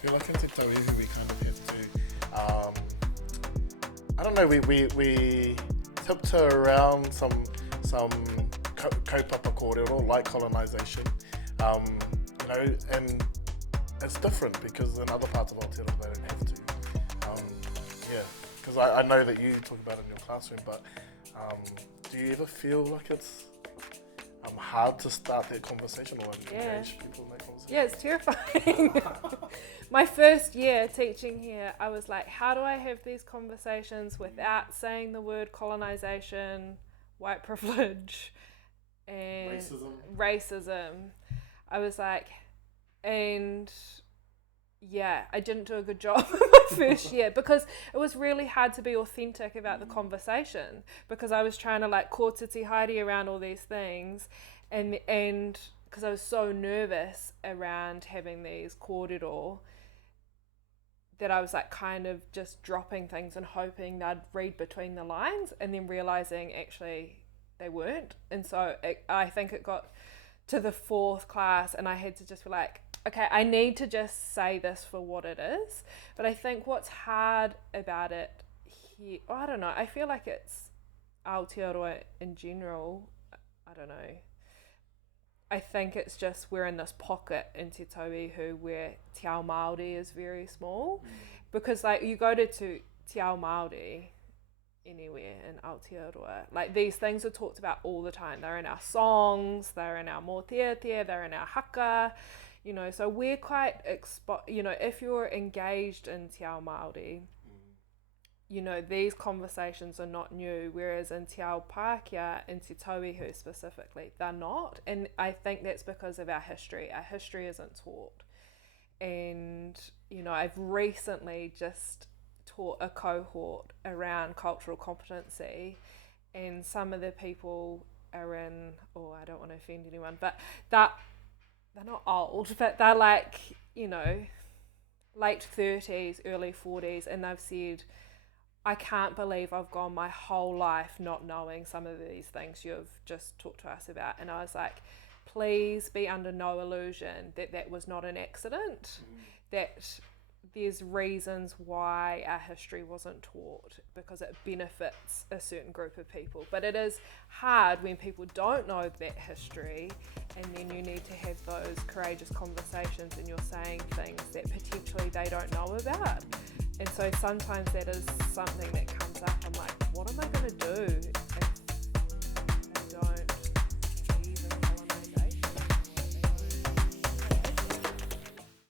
feel like in Te Tauihu we kind of have to, I don't know, we tiptoe around some kaupapa kōrero, like colonisation, you know, and it's different because in other parts of Aotearoa they don't have to. Yeah, because I know that you talk about it in your classroom, but do you ever feel like it's hard to start that conversation or engage people in that conversation? Yeah, it's terrifying. My first year teaching here, I was like, how do I have these conversations without saying the word colonisation, white privilege, and racism? I was like, and yeah, I didn't do a good job in my first year because it was really hard to be authentic about the conversation because I was trying to like kōtiti haere around all these things and because I was so nervous around having these kōrero that I was like kind of just dropping things and hoping they'd read between the lines and then realising actually they weren't. And so I think it got to the fourth class and I had to just be like, okay, I need to just say this for what it is. But I think what's hard about it here, I don't know, I feel like it's Aotearoa in general, I don't know. I think it's just we're in this pocket in Te Tauihu where Te Reo Māori is very small. Because like you go to Te Reo Māori anywhere in Aotearoa, like these things are talked about all the time. They're in our songs, they're in our mōteatea, they're in our haka. You know, so we're quite, you know, if you're engaged in Te Ao Māori, you know, these conversations are not new, whereas in Te Ao Pākehā, in Te Tauihu specifically, they're not. And I think that's because of our history. Our history isn't taught. And, you know, I've recently just taught a cohort around cultural competency, and some of the people are in, I don't want to offend anyone, but they're not old, but they're like, you know, late 30s, early 40s, and they've said, I can't believe I've gone my whole life not knowing some of these things you've just talked to us about. And I was like, please be under no illusion that that was not an accident, that there's reasons why our history wasn't taught because it benefits a certain group of people. But it is hard when people don't know that history, and then you need to have those courageous conversations and you're saying things that potentially they don't know about. And so sometimes that is something that comes up. I'm like, what am I going to do if